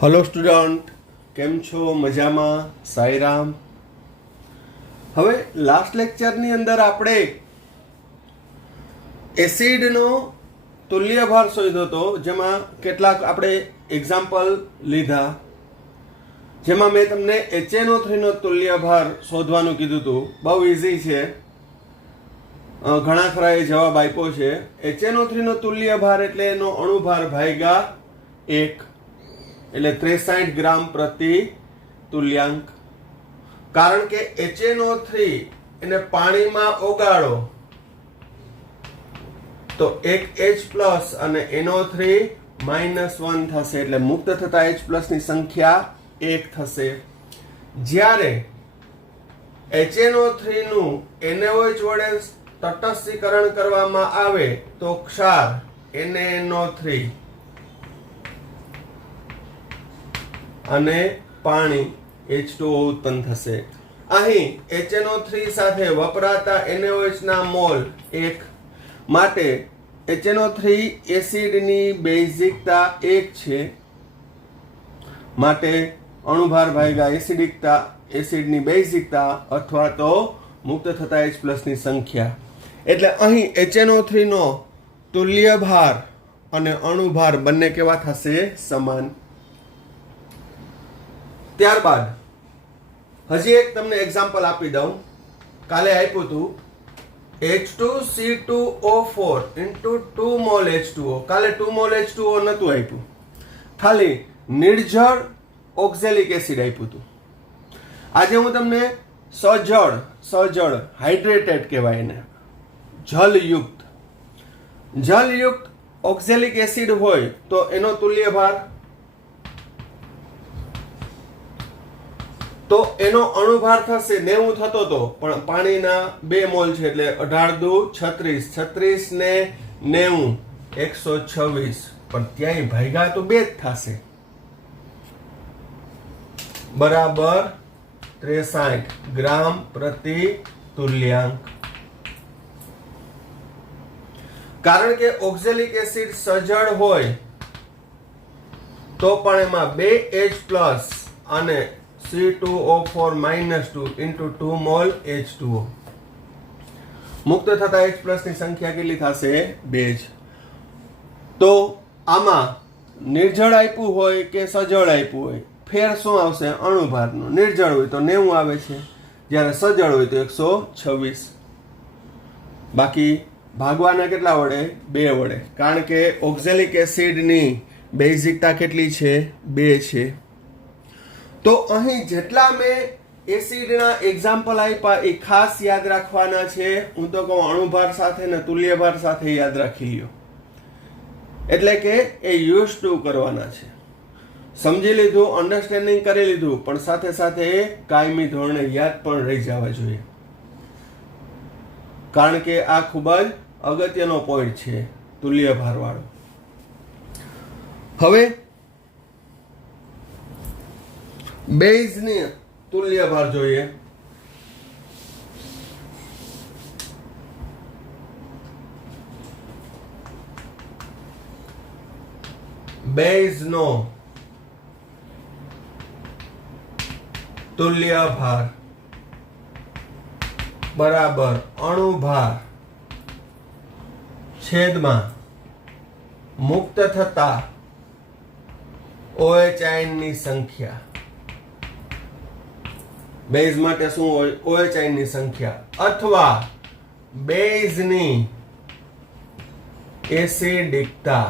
Hello student, केम छो? मजामा? साईराम। હવે last લેક્ચરની અંદર આપણે એસિડનો તુલ્યભાર શોધ્યો હતો, જેમાં કેટલાક આપણે એક્ઝામ્પલ લીધા, જેમાં મેં તમને HNO3 નો તુલ્યભાર શોધવાનું કીધું હતું. બહુ ઇઝી છે, ઘણા ખરા એ જવાબ આપ્યો છે. HNO3 નો તુલ્યભાર એટલે એનો અણુભાર ભાગ્યા 1, એટલે 63 ગ્રામ પ્રતિ તુલ્યાંક. કારણ કે HNO3 એને પાણીમાં ઓગાળો તો એક H+ અને NO3 -1 થશે, એટલે મુક્ત થતા H+ ની સંખ્યા 1 થશે. જ્યારે HNO3 નું NaOH વડે તટસ્થીકરણ કરવામાં આવે તો ક્ષાર NaNO3 અને પાણી H2O ઉત્પન્ન થશે. અહીં HNO3 સાથે વપરાતા NaOH ના મોલ 1, માટે HNO3 એસિડની બેઝિકતા 1 છે, માટે અણુભાર ભાગ્યા એસિડિકતા, એસિડની બેઝિકતા અથવા તો મુક્ત થતા H+ ની સંખ્યા. એટલે અહીં HNO3 નો તુલ્યભાર અને અણુભાર બંને કેવા થશે? સમાન. ત્યારબાદ હજી એક તમને એક્ઝામ્પલ આપી દઉં. કાલે આપ્યું હતું H2C2O4 into 2 mol H2O. કાલે 2 mol H2O નહોતું આપ્યું, ખાલી નિર્જળ ઓક્ઝેલિક એસિડ આપ્યું હતું. આજે હું તમને સજળ હાઇડ્રેટેડ કહેવાય એને, જલયુક્ત ઓક્ઝેલિક એસિડ હોય તો એનો તુલ્યભાર, તો એનો અણુભાર થશે 90 થતો હતો, પણ પાણીના 2 મોલ છે એટલે 18 દુ 36, 36 ને 90 126, પણ ત્યાંય ભાગ્યા તો 2 જ થશે, બરાબર 63 ગ્રામ પ્રતિ તુલ્યાંક. કારણ કે ઓક્ઝેલિક એસિડ સજળ હોય તો પણ એમાં 2H+ અને C2O4 -2 into 2 mol H2O. મુક્ત થતા H+ ની સંખ્યા કેટલી થશે? 2 જ. તો આમાં નિર્જળ આપ્યું હોય કે સજળ આપ્યું હોય, ફેર શું આવશે? અણુભારનો. નિર્જળ હોય તો 90 આવે છે, જ્યારે સજળ હોય તો 126. બાકી ભાગવાના કેટલા વડે? 2 વડે. કારણ કે ઓક્ઝેલિક એસિડની બેઝિકતા કેટલી છે? 2 છે. તો અહીં જેટલા મેં એસિડના એક્ઝામ્પલ આપ્યા એ ખાસ યાદ રાખવાના છે. હું તો કહું અણુભાર સાથે ને તુલ્યભાર સાથે યાદ રાખી લ્યો, એટલે કે એ યુઝ ટુ કરવાના છે. સમજી લીધું, અન્ડરસ્ટેન્ડિંગ કરી લીધું, પણ સાથે સાથે કાયમી ધોરણે યાદ પણ રહી જવા જોઈએ, કારણ કે આ ખૂબ જ અગત્યનો પોઈન્ટ છે તુલ્યભાર વાળો. હવે બેઝની તુલ્યભાર જોઈએ. બેઝનો તુલ્યભાર બરાબર અણુભાર છેદમાં મુક્ત થતા OH આયનની સંખ્યા. બેઝ માટે શું હોય? OH આયનની સંખ્યા, અથવા બેઝની એસિડિકતા.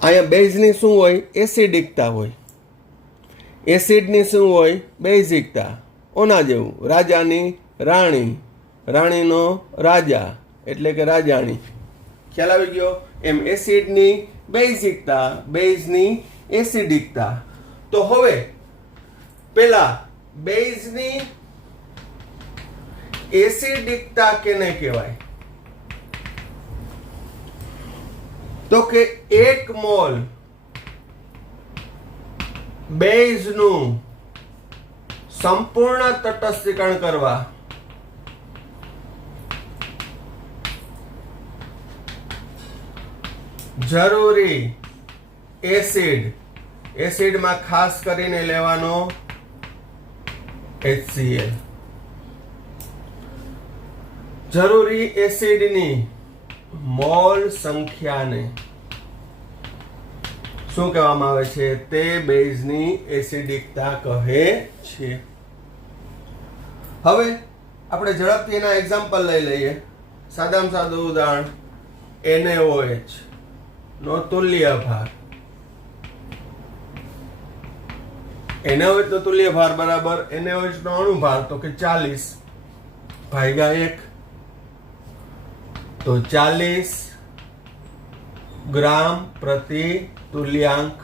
અહીંયા બેઝની શું હોય? એસિડિકતા હોય. એસિડની શું હોય? બેઝિકતા. ઓના જેવું, રાજાની રાણી, રાણીનો રાજા એટલે કે રાજાણી. ખ્યાલ આવી ગયો? એમ એસિડની બેઝિકતા, બેઝની એસિડિકતા. તો હવે પેલા બેઝની એસિડિકતા કેને કહેવાય? તો કે 1 મોલ બેઝનું સંપૂર્ણ તટસ્થીકરણ કરવા જરૂરી એસિડમાં ખાસ કરીને લેવાનો HCl. જરૂરી એસિડની મોલ સંખ્યાને શું કહેવામાં આવે છે? તે બેઝની એસિડિકતા કહે છે. હવે આપણે ઝડપથી એના એક્ઝામ્પલ લઈ લઈએ. સાદામાં સાદું ઉદાહરણ NaOH નો તુલ્ય ભાર. NaOH નો તુલ્ય ભાર બરાબર NaOH નો અણુ ભાર તો કે 40 ભાગ્યા 1 તો 40 ગ્રામ પ્રતિ તુલ્યાંક.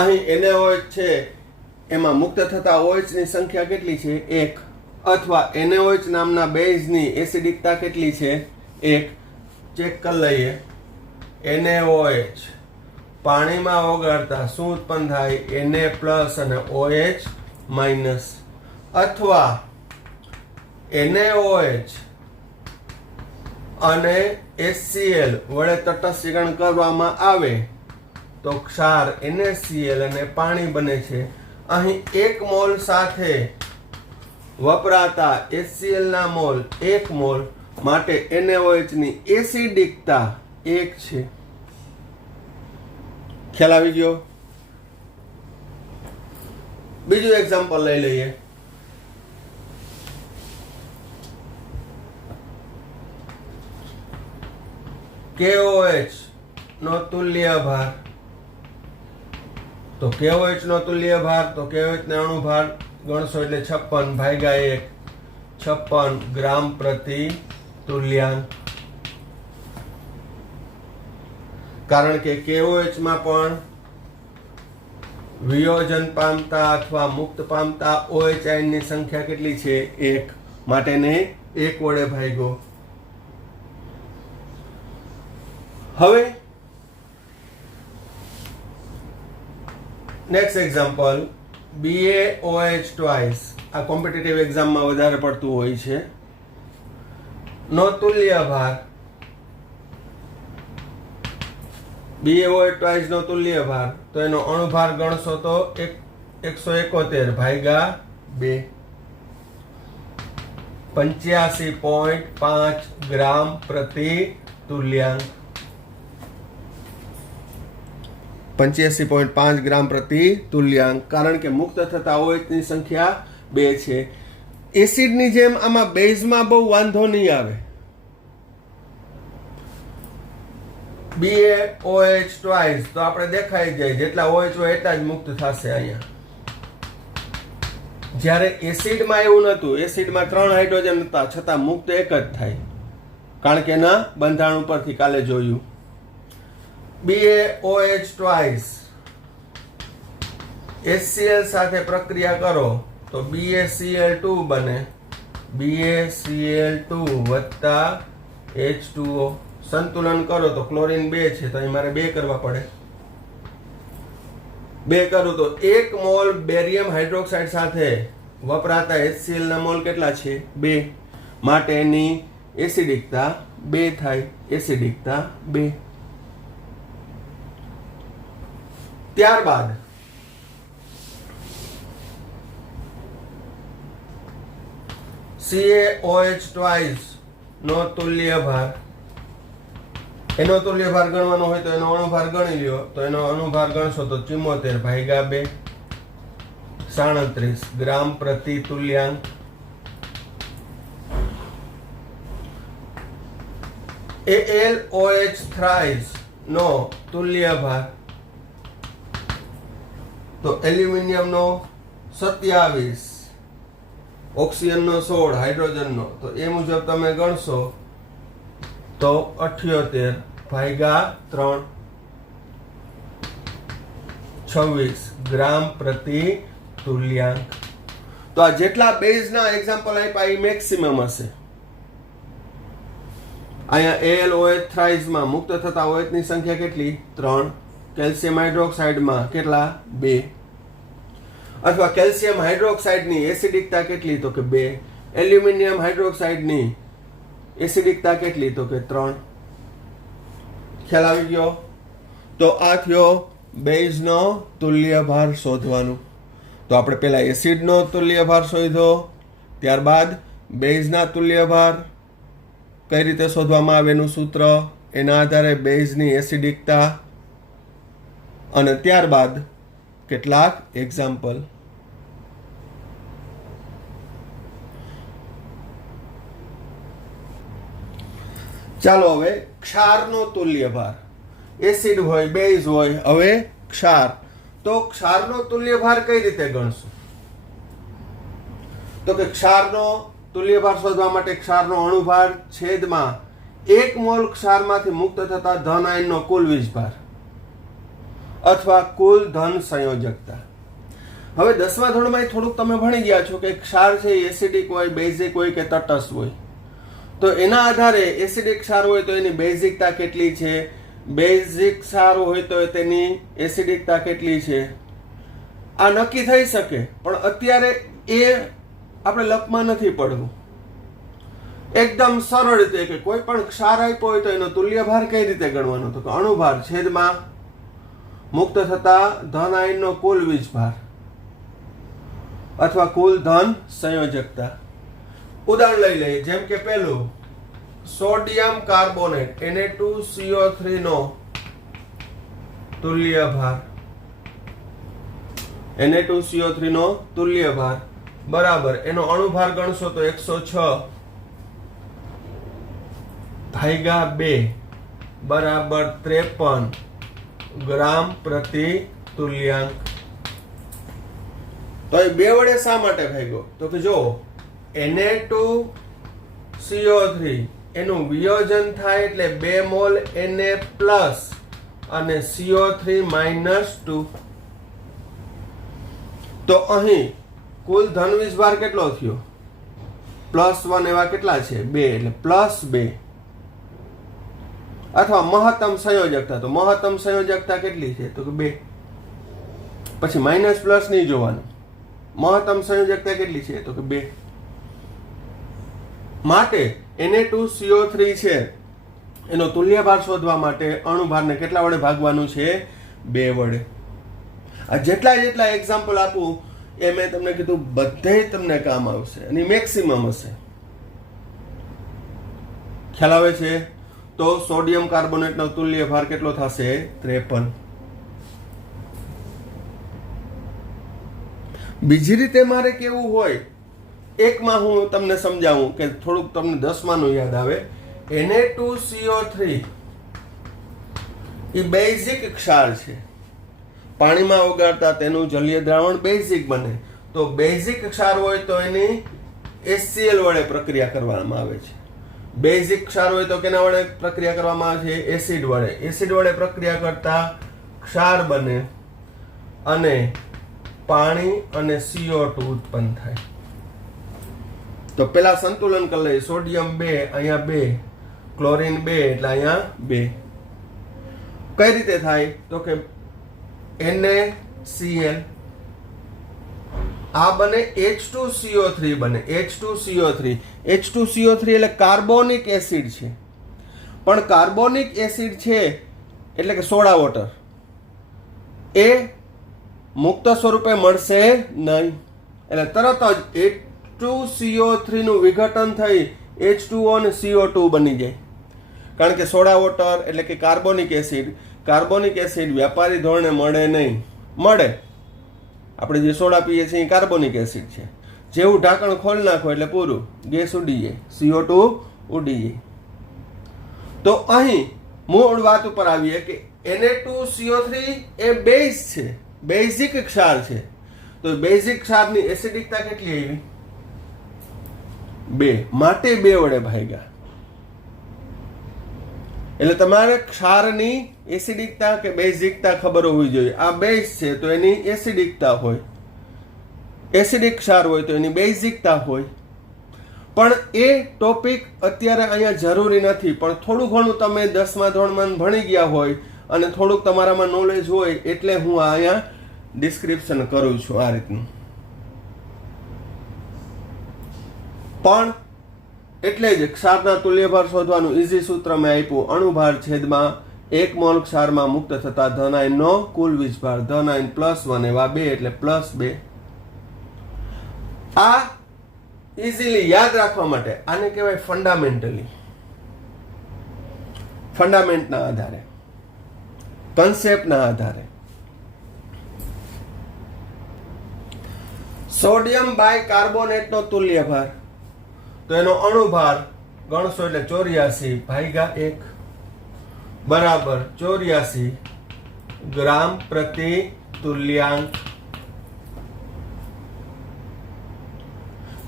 અહીં NaOH છે એમાં મુક્ત થતા OH ની સંખ્યા કેટલી છે? 1. અથવા NaOH નામના બેઝની એસિડિકતા કેટલી છે? 1. ચેક કરી લઈએ. NaOH પાણીમાં ઓગાળતા શું ઉત્પન્ન થાય? Na પ્લસ અને OH માઇનસ. અથવા NaOH અને HCl વડે તટસ્થીકરણ કરવામાં આવે તો ક્ષાર NaCl અને પાણી બને છે. અહીં 1 મોલ સાથે વપરાતા HCl ના મોલ 1 મોલ માટે NaOH ની એસિડિકતા 1 છે. ખ્યાલ આવી ગયો? બીજું એક્ઝામ્પલ લઈ લઈએ. KOH નો તુલ્ય ભાર. તો KOH નો તુલ્ય ભાર તો KOH ને અણુ ભાર ગણશો એટલે 56 ભાગ્યા 1 56 ગ્રામ પ્રતિ તુલ્યાંક. કારણ કે KOH માં પણ વિયોજન પામતા અથવા મુક્ત પામતા OH આયનની સંખ્યા કેટલી છે? 1. માટે ને 1 વડે ભાગ્યો. હવે નેક્સ્ટ એક્ઝામ્પલ BaOH ટ્વાઇસ. આ કોમ્પિટિટિવ એક્ઝામમાં વધારે પડતું હોય છે. નો તુલ્ય ભાર. BaOH ટ્વાઇસ નો તુલ્ય ભાર તો એનો અણુભાર ગણશો તો 171 ભાગ્યા 2 85.5 ગ્રામ પ્રતિ તુલ્યાંક. 85.5 ગ્રામ પ્રતિ તુલ્યાંક. કારણ કે મુક્ત થતા OH ની સંખ્યા 2 છે. એસિડની જેમ આમાં બેઝમાં બહુ વાંધો નહીં આવે. BaOH ટ્વાઇસ તો આપણે દેખાઈ જાય જેટલા OH હોય એટલા જ મુક્ત થશે અહીંયા. જ્યારે એસિડમાં એવું નહોતું. એસિડમાં 3 હાઇડ્રોજન હતા છતાં મુક્ત એક જ થાય. કારણ કે એના બંધારણ ઉપરથી કાલે જોયું. BaOH ટ્વાઇસ HCl સાથે પ્રક્રિયા કરો તો BaCl2 બને. BaCl2 વત્તા H2O. સંતુલન કરો તો ક્લોરીન 2 છે તો અહીં મારે 2 કરવા પડે. 2 કરું તો 1 મોલ બેરિયમ હાઇડ્રોક્સાઇડ સાથે વપરાતા HCl ના મોલ કેટલા છે? 2. માટે એની એસિડિકતા 2 થાય. એસિડિકતા 2. ત્યારબાદ CaOH ટ્વાઇસ નો તુલ્ય ભાર. એનો તુલ્ય ભાર ગણવાનો હોય તો એનો અણુભાર ગણી લ્યો તો એનો અણુભાર ગણશો તો 74 ભાગ્યા 2 37 ગ્રામ પ્રતિ તુલ્યાંક. AlOH થ્રાઇસ નો તુલ્ય ભાર તો એલ્યુમિનિયમ નો 27 ઓક્સિજન નો 16 હાઇડ્રોજન નો તો એ મુજબ તમે ગણશો તો 78 ભાગ્યા 3 26 ગ્રામ પ્રતિ તુલ્યાંક. તો આ જેટલા બેઝના એક્ઝામ્પલ આપ્યા એ મેક્સિમમ હશે. અહીંયા AlOH થ્રાઇસમાં મુક્ત થતા OH ની સંખ્યા કેટલી? 3. કેલ્શિયમ હાઇડ્રોક્સાઇડમાં કેટલા? 2. અથવા કેલ્શિયમ હાઇડ્રોક્સાઇડની એસિડિકતા કેટલી? તો કે 2. એલ્યુમિનિયમ હાઇડ્રોક્સાઇડની એસિડિકતા કેટલી? તો કે 3. ખ્યાલ આવી ગયો? તો આ થયો બેઝનો તુલ્ય ભાર શોધવાનું. તો આપણે પહેલા એસિડનો તુલ્ય ભાર શોધ્યો, ત્યારબાદ બેઝના તુલ્ય ભાર કઈ રીતે શોધવામાં આવે એનું સૂત્ર, એના આધારે બેઝની એસિડિકતા, અને ત્યારબાદ કેટલાક એક્ઝામ્પલ. ચાલો હવે ક્ષારનો તુલ્ય ભાર. એસિડ હોય, બેઝ હોય, હવે ક્ષાર. તો ક્ષારનો તુલ્ય ભાર કઈ રીતે ગણશું? તો કે ક્ષારનો તુલ્ય ભાર શોધવા માટે ક્ષારનો અણુભાર છેદમાં 1 મોલ ક્ષારમાંથી મુક્ત થતા ધન આયનનો કુલ વીજભાર અથવા કુલ ધન સંયોજકતા. હવે 10મા ધોરણમાં થોડુંક તમે ભણી ગયા છો કે ક્ષાર છે એસિડિક હોય, બેઝિક હોય કે તટસ્થ હોય. તો એના આધારે એસિડિક ક્ષાર હોય તો એની બેઝિકતા કેટલી છે, બેઝિક ક્ષાર હોય તો તેની એસિડિકતા કેટલી છે, આ નક્કી થઈ શકે. પણ અત્યારે એ આપણે લપમાં નથી પડવું. એકદમ સરળ રીતે કે કોઈ પણ ક્ષાર આપ્યો હોય તો એનો તુલ્ય ભાર કઈ રીતે ગણવાનો? તો કે અણુભાર છેદમાં મુક્ત થતા ધન આયનનો કુલ વીજભાર અથવા કુલ ધન સંયોજકતા. ઉદાહરણ લઈ લઈએ. જેમ કે પહેલું સોડિયમ કાર્બોનેટ Na2CO3 નો તુલ્ય ભાર, Na2CO3 નો તુલ્ય ભાર બરાબર એનો અણુભાર ગણશો તો 106 ભાગ્યા 2 બરાબર 53 ગ્રામ પ્રતિ તુલ્યાંક. તો એ 2 વડે શા માટે ભાગ્યો? તો કે જો Na2CO3 એનું વિયોજન થાય એટલે 2 મોલ Na પ્લસ અને CO3 માઇનસ 2. તો અહીં કુલ ધન વીજભાર કેટલો થયો? +1 એવા કેટલા છે? 2 એટલે +2. અથવા મહત્તમ સંયોજકતા, તો મહત્તમ સંયોજકતા કેટલી છે? તો કે 2. પછી માઇનસ પ્લસ નહીં જોવાનું. મહત્તમ સંયોજકતા કેટલી છે? તો કે 2. માટે Na2CO3 છે એનો તુલ્ય ભાર શોધવા માટે અણુભારને કેટલા વડે ભાગવાનું છે? 2 વડે. આ જેટલા એક્ઝામ્પલ આપું એ મેં તમને કીધું બધે તમને કામ આવશે અને મેક્સિમમ હશે. ખ્યાલ આવે છે? તો સોડિયમ કાર્બોનેટનો તુલ્ય ભાર કેટલો થશે? 53. બીજી રીતે મારે કેવું હોય, એકમાં હું તમને સમજાવું કે થોડુંક તમને 10માનું યાદ આવે. Na2CO3 એ બેઝિક ક્ષાર છે. પાણીમાં ઓગાળતા તેનું જલીય દ્રાવણ બેઝિક બને. તો બેઝિક ક્ષાર હોય તો એની HCl વડે પ્રક્રિયા કરવામાં આવે છે. બેઝિક ક્ષાર હોય તો કેના વડે પ્રક્રિયા કરવામાં આવે છે? એસિડ વડે. એસિડ વડે પ્રક્રિયા કરતા ક્ષાર બને અને પાણી અને CO2 ઉત્પન્ન થાય. તો પેલા સંતુલન કરી લઈએ. સોડિયમ 2 અહીંયા 2, ક્લોરીન 2 એટલે અહીંયા 2. કઈ રીતે થાય? તો કે NaCl આ બને H2CO3 બને. H2CO3 એટલે કાર્બોનિક એસિડ છે. પણ કાર્બોનિક એસિડ છે એટલે કે સોડા વોટર એ મુક્ત સ્વરૂપે મળશે નહીં. એટલે તરત જ H2CO3 નું વિઘટન થઈ H2O અને CO2 બની જાય. કારણ કે સોડા વોટર એટલે કે કાર્બોનિક એસિડ વ્યાપારી ધોરણે મળે નહીં. મળે આપણે જે સોડા પીએ છીએ એ કાર્બોનિક એસિડ છે. જેવું ઢાંકણ ખોલ નાખો એટલે પૂરું, ગેસ ઉડી જાય, CO2 ઉડી જાય. તો અહીં મૂળ વાત ઉપર આવીએ કે Na2CO3 એ બેઝ છે, બેઝિક ક્ષાર છે. તો બેઝિક ક્ષારની એસિડિકતા કેટલી આવી? 2. માટે 2 વડે ભાગ્યા. એટલે તમારે ક્ષારની એસિડિકતા કે બેઝિકતા ખબર હોવી જોઈએ. આ બેઝ છે તો એની એસિડિકતા હોય, એસિડિક ક્ષાર હોય તો એની બેઝિકતા હોય. પણ એ ટોપિક અત્યારે અહીંયા જરૂરી નથી. પણ થોડું ઘણું તમે 10મા ધોરણમાં ભણી ગયા હોય અને થોડુંક તમારામાં નોલેજ હોય એટલે હું અહીંયા ડિસ્ક્રિપ્શન કરું છું આ રીતનું. પણ એટલે જ ક્ષારના તુલ્યભાર શોધવાનું ઈઝી સૂત્ર મેં આપ્યું. અણુભાર છેદમાં 1 મોલ ક્ષારમાં મુક્ત થતા ધન આયનનો કુલ વીજભાર ધન આયન +1 એવા 2 એટલે +2. આ ઇઝીલી યાદ રાખવા માટે આને કહેવાય ફંડામેન્ટના આધારે, કન્સેપ્ટના આધારે. સોડિયમ બાયકાર્બોનેટનો તુલ્ય ભાર, તો એનો અણુભાર ગણશો એટલે 84/1 બરાબર 84 ગ્રામ પ્રતિ તુલ્યાંક.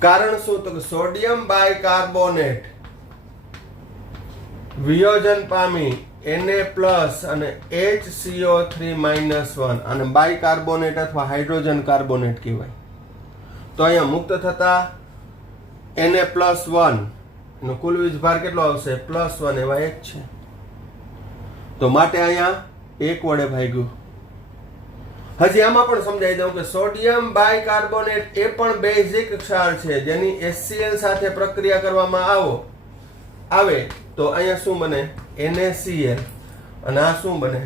કારણ શું? તો સોડિયમ બાયકાર્બોનેટ વિયોજન પામી Na+ અને HCO3-1 અને બાયકાર્બોનેટ અથવા હાઇડ્રોજન કાર્બોનેટ કહેવાય. તો અહીંયા મુક્ત થતા Na+1 એનો કુલ વીજભાર કેટલો આવશે? +1 એવા 1 છે. તો માટે અહીંયા 1 વડે ભાગ્યું. હજી આમાં પણ સમજાવી દઉં કે સોડિયમ બાયકાર્બોનેટ એ પણ બેઝિક ક્ષાર છે જેની HCl સાથે પ્રક્રિયા કરવામાં આવે તો અહીંયા શું બને? NaCl અને આ શું બને?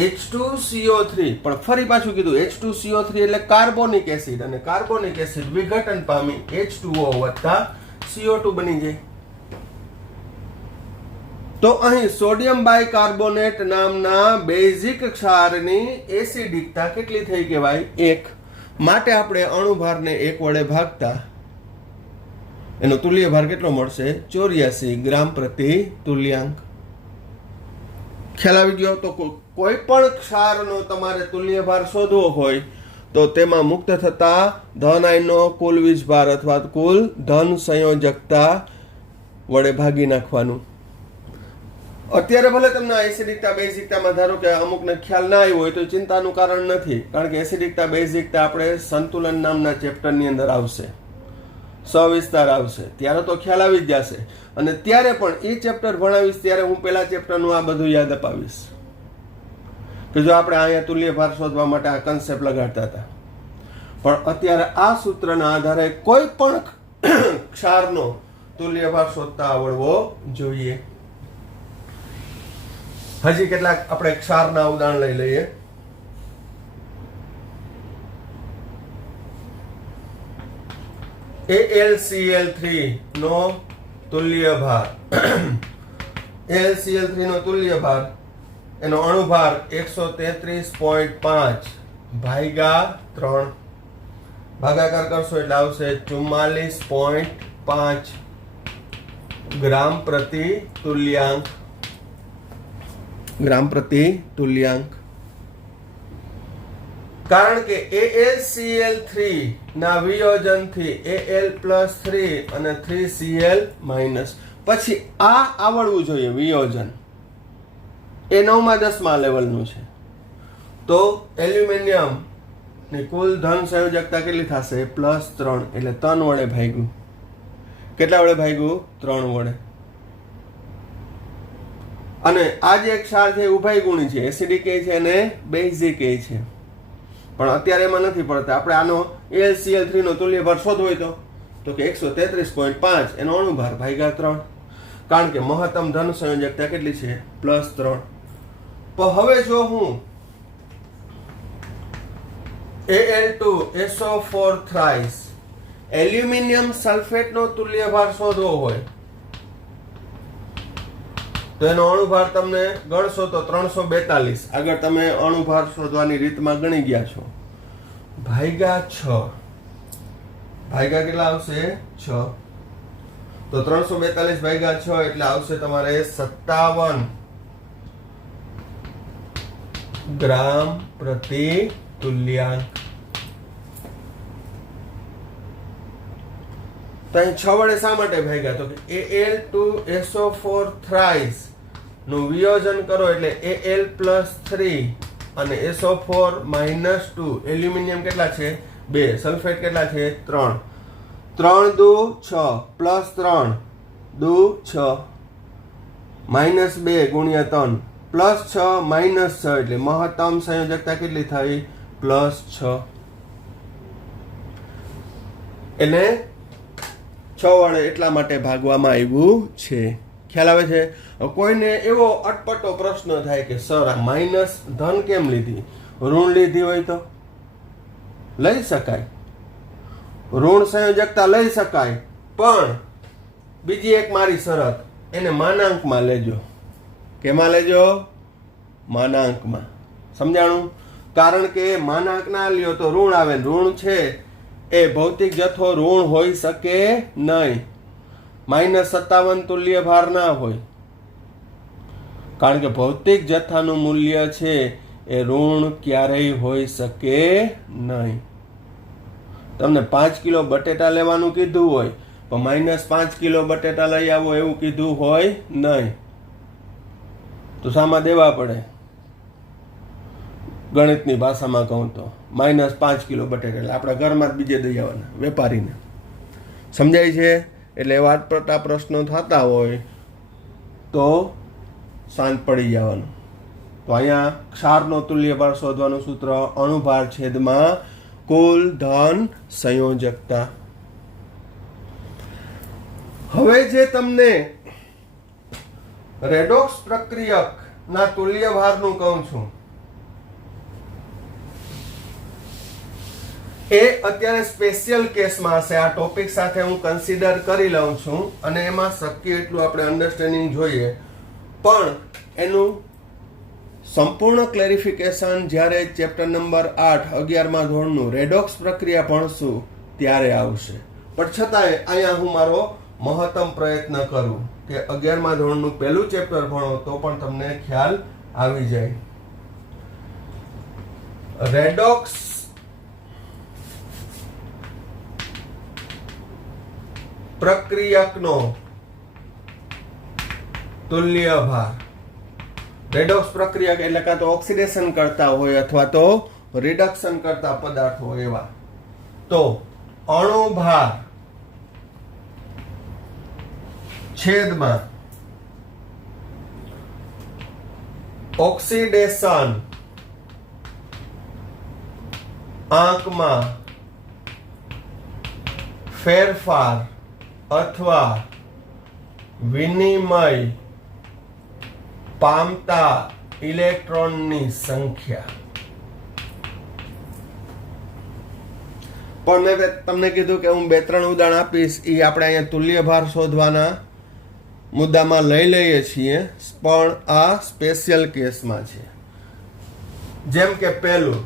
H2CO3. પણ ફરી પાછું કીધું H2CO3 એટલે કાર્બોનિક એસિડ અને કાર્બોનિક એસિડ વિઘટન પામી H2O વત્તા CO2 બની જાય. તો અહીં સોડિયમ બાયકાર્બોનેટ નામના બેઝિક ક્ષારની એસિડિકતા કેટલી થઈ કહેવાય? 1. માટે આપણે અણુભારને 1 વડે ભાગતા એનો તુલ્ય ભાર કેટલો મળશે? 84 ગ્રામ પ્રતિ તુલ્યાંક. ખ્યાલ આવી ગયો? તો કોઈ પણ ક્ષારનો તમારે તુલ્ય ભાર શોધવો હોય તો તેમાં મુક્ત થતા ધન આયનનો કુલ વીજભાર અથવા કુલ ધન સંયોજકતા વડે ભાગી નાખવાનું. અત્યારે ભલે તમને એસિડિકતા બેઝિકતામાં ધારો કે અમુકને ખ્યાલ ના આવ્યો હોય તો ચિંતાનું કારણ નથી, કારણ કે એસિડિકતા બેઝિકતા આપણે સંતુલન નામના ચેપ્ટરની અંદર આવશે, સવિસ્તાર આવશે, ત્યારે તો ખ્યાલ આવી જ જશે. અને ત્યારે પણ એ ચેપ્ટર ભણાવીશ ત્યારે હું પેલા ચેપ્ટરનું આ બધું યાદ અપાવીશ કે જો આપણે અહીંયા તુલ્ય ભાર શોધવા માટે આ કન્સેપ્ટ લગાડતા હતા. પણ અત્યારે આ સૂત્રના આધારે કોઈ પણ ક્ષારનો તુલ્ય ભાર શોધતા આવડવો જોઈએ. હજી કેટલાક આપણે ક્ષારના ઉદાહરણ લઈ લઈએ. AlCl3 નો તુલ્ય ભાર AlCl3 નો તુલ્ય ભાર એનો અણુભાર 133.5 ભાગ્યા 3 ભાગાકાર કરશો એટલે આવશે 44.5 ગ્રામ પ્રતિ તુલ્યાંક. કારણ કે AlCl3 ના વિયોજનથી Al+3 અને 3Cl- પછી આ આવડવું જોઈએ વિયોજન. એ 9મા 10મા લેવલનું છે. તો એલ્યુમિનિયમ ની કુલ ધન સંયોજકતા કેટલી થશે? +3 એટલે 3 વડે ભાગ્યું. કેટલા વડે ભાગ્યું? 3 વડે. અને આ જે ક્ષાર છે ઉભય ગુણી છે, એસિડિક છે અને બેઝિક છે, પણ અત્યારે એમાં નથી પડતા. આપણે આનો AlCl3 નો તુલ્ય ભાર શોધવો હોય તો કે 133.5 એનો અણુભાર ભાગ્યા 3, કારણ કે મહત્તમ ધન સંયોજકતા કેટલી છે? +3. તો હવે જો હું Al2SO4 થ્રાઇસ એલ્યુમિનિયમ સલ્ફેટનો તુલ્ય ભાર શોધવો હોય તો એનો અણુભાર તમને ગણશો તો 342. આગળ તમે અણુભાર શોધવાની રીતમાં ગણી ગયા છો. ભાગ્યા 6. ભાગ્યા કેટલા આવશે? 6. તો 342 ભાગ્યા 6 એટલે આવશે તમારે 57 ગ્રામ પ્રતિ તુલ્યાંક. તો અહીં 6 વડે શા માટે ભાગ્યા? તો કે Al2SO4 થ્રાઇસ નું વિયોજન કરો એટલે Al+3 અને SO4-2. એલ્યુમિનિયમ કેટલા છે? 2. સલ્ફેટ કેટલા છે? 3. 3 દુ 6 +3 દુ 6 -2 ગુણ્યા 3 +6 -6 એટલે મહત્તમ સંયોજકતા કેટલી થઈ? +6. એને 6 વડે એટલા માટે ભાગવામાં આવ્યું છે. ખ્યાલ આવે છે? કોઈને એવો અટપટો પ્રશ્ન થાય કે સર આ માઇનસ ધન કેમ લીધી? ઋણ લીધી હોય તો લઈ શકાય, ઋણ સંયોજકતા લઈ શકાય, પણ બીજી એક મારી શરત, એને માનાંકમાં લેજો. કેમાં લેજો? માનાંકમાં. સમજાણું? કારણ કે માનાંક ના લ્યો તો ઋણ આવે. ઋણ છે એ ભૌતિક જથ્થો ઋણ હોઈ શકે નહીં. -57 તુલ્ય ભાર ના હોય, કારણ કે ભૌતિક જથ્થાનું મૂલ્ય છે એ ઋણ ક્યારેય હોઈ શકે નહીં. તમને 5 કિલો બટેટા લેવાનું કીધું હોય પણ -5 કિલો બટેટા લઈ આવો એવું કીધું હોય નહીં, તો શામાં દેવા પડે? ગણિતની ભાષામાં કહું તો -5 કિલો બટેટા, એટલે આપણા ઘરમાં જ બીજે દઈ આવવાના વેપારીને. સમજાય છે? એટલે એવા અટપટા પ્રશ્નો થતા હોય તો શાંત પડી જવાનું. તો અહીંયા ક્ષારનો તુલ્યભાર શોધવાનું સૂત્ર અણુભાર છેદમાં કુલ ધન સંયોજકતા. હવે જે તમને રેડોક્સ પ્રક્રિયક ના તુલ્યભારનું કહું છું એ અત્યારે સ્પેશિયલ કેસમાં હશે. આ ટોપિક સાથે હું કન્સિડર કરી લઉં છું અને એમાં શક્ય એટલું આપણે અન્ડરસ્ટેન્ડિંગ જોઈએ, પણ એનું સંપૂર્ણ ક્લેરિફિકેશન જ્યારે ચેપ્ટર નંબર 8 11મા ધોરણનું રેડોક્સ પ્રક્રિયા ભણશું ત્યારે આવશે. પણ છતાંય અહીંયા હું મારો મહત્તમ પ્રયત્ન કરું કે 11મા ધોરણનું પહેલું ચેપ્ટર ભણો તો પણ તમને ખ્યાલ આવી જાય. રેડોક્સ પ્રક્રિયકનો તુલ્યભાર. રેડોક્સ પ્રક્રિયક એટલે કાં તો ઓક્સિડેશન કરતા હોય અથવા તો રિડક્શન કરતા પદાર્થો એવા. તો અણુભાર છેદમાં ઓક્સિડેશન આંકમાં ફેરફાર અથવા વિનિમય પામતા ઇલેક્ટ્રોનની સંખ્યા. પણ મેં તમને કીધું કે હું 2-3 ઉદાહરણ આપીશ, એ આપણે અહીંયા તુલ્યભાર શોધવાના મુદ્દામાં લઈ લઈએ છીએ, પણ આ સ્પેશિયલ કેસમાં છે. જેમ કે પહેલું